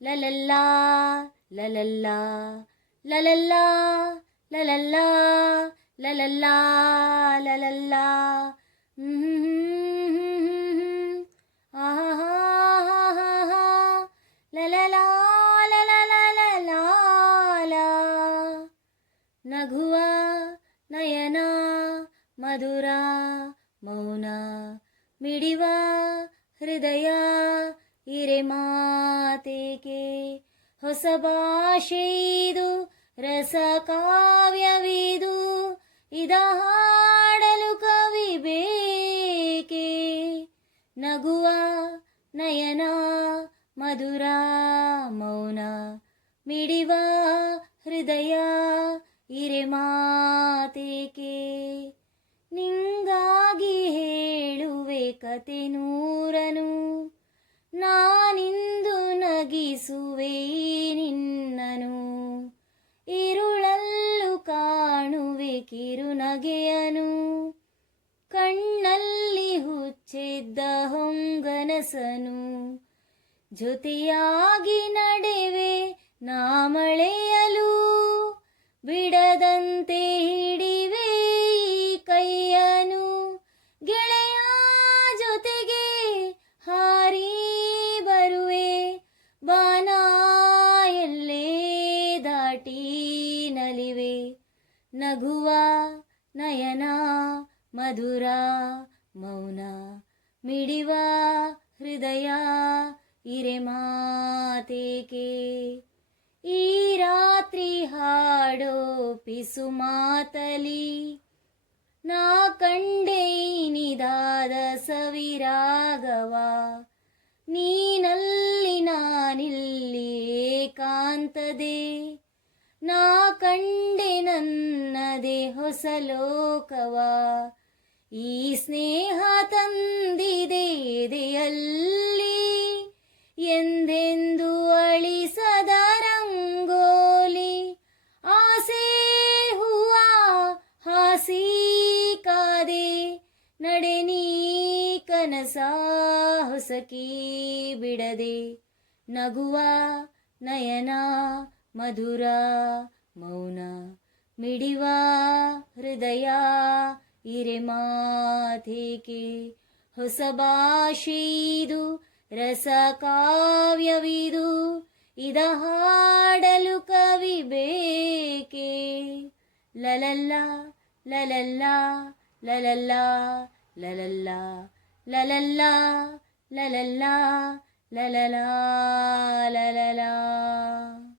ಲಲಲ್ಲಾ ಲಲಲ್ಲಾ ಲಲಲ್ಲಾ ಲಲಲ್ಲಾ ಲಲಲ್ಲಾ ಲಲಲ್ಲಾ ಆಹಾ ಲಲಲಾ ಲಲಲಾ ನಗುವ ನಯನ ಮಧುರ ಮೌನ ಮಿಡಿವ ಹೃದಯ ಹಿರೇಮಾತೇಕೆ ಹೊಸ ಭಾಷೆಯಿದು ರಸ ಕಾವ್ಯವಿದು ಇದ ಹಾಡಲು ಕವಿ ಬೇಕೆ ನಗುವ ನಯನ ಮಧುರ ಮೌನ ಮಿಡಿವ ಹೃದಯ ಹಿರೇಮಾತೇಕೆ ನಿಂಗಾಗಿ ಹೇಳುವೆ ಕತೆ ನೂರನು ನಾನಿಂದು ನಗಿಸುವೆ ನಿನ್ನನು ഇരുಳಲ್ಲೂ ಕಾಣುವೆ ಕಿರುನಗೆಯನು ಕಣ್ಣಲ್ಲಿ ಹುಚ್ಚಿದ್ದ ಹೊಂಗನಸನು ಜೊತೆಯಾಗಿ ನಡೆವೆ ನಾ ಮಳೆಯಲು ಬಿಡದಂತೆ ಹಿಡಿವೆ ಈ ಕೈಯನು ಗೆಳೆಯ ಜೊತೆಗೆ ಹಾರಿ ಬರುವೆ ಬಾನ ಎಲ್ಲೇ ದಾಟಿ ನಲಿವೆ ನಗುವ ನಯನ ಮಧುರ ಮೌನ ಮಿಡಿವ ಹೃದಯ ಹಿರೇಮಾತೇಕೆ ಈ ರಾತ್ರಿ ಹಾಡೋ ಪಿಸು ಮಾತಲಿ ನಾ ಕಂಡೆ ನಿದಾದ ಸವಿರಾಗವ ನೀನಲ್ಲಿ ನಾನಿಲ್ಲಿ ಏಕಾಂತದೆ ನಾ ಕಂಡೆ ನನ್ನದೇ ಹೊಸ ಲೋಕವ ಈ ಸ್ನೇಹ ತಂದಿದೆ ಎದೆಯಲ್ಲಿ ಎಂದೆಂದು ಅಳಿಸದ ರಂಗೋಲಿ ಆಸೆ ಹೂವ ಹಾಸಿ ಕಾದೆ ನಡೆ ನೀ ಕನಸ ಹೊಸಕಿ ಬಿಡದೆ ನಗುವ ನಯನ ಮಧುರ ಮೌನ ಮಿಡಿವ ಹೃದಯ ಹಿರೇಮಾತೇಕೆ ಹೊಸ ಭಾಷೆಯಿದು ರಸ ಕಾವ್ಯವಿದು ಇದ ಹಾಡಲು ಕವಿ ಬೇಕೆ ಲಲಲ್ಲ ಲಲಲ್ಲ ಲಲಲ್ಲ ಲಲಲ್ಲ ಲಲಲ್ಲ ಲಲಲ್ಲ ಲಲಲ ಲಲಲ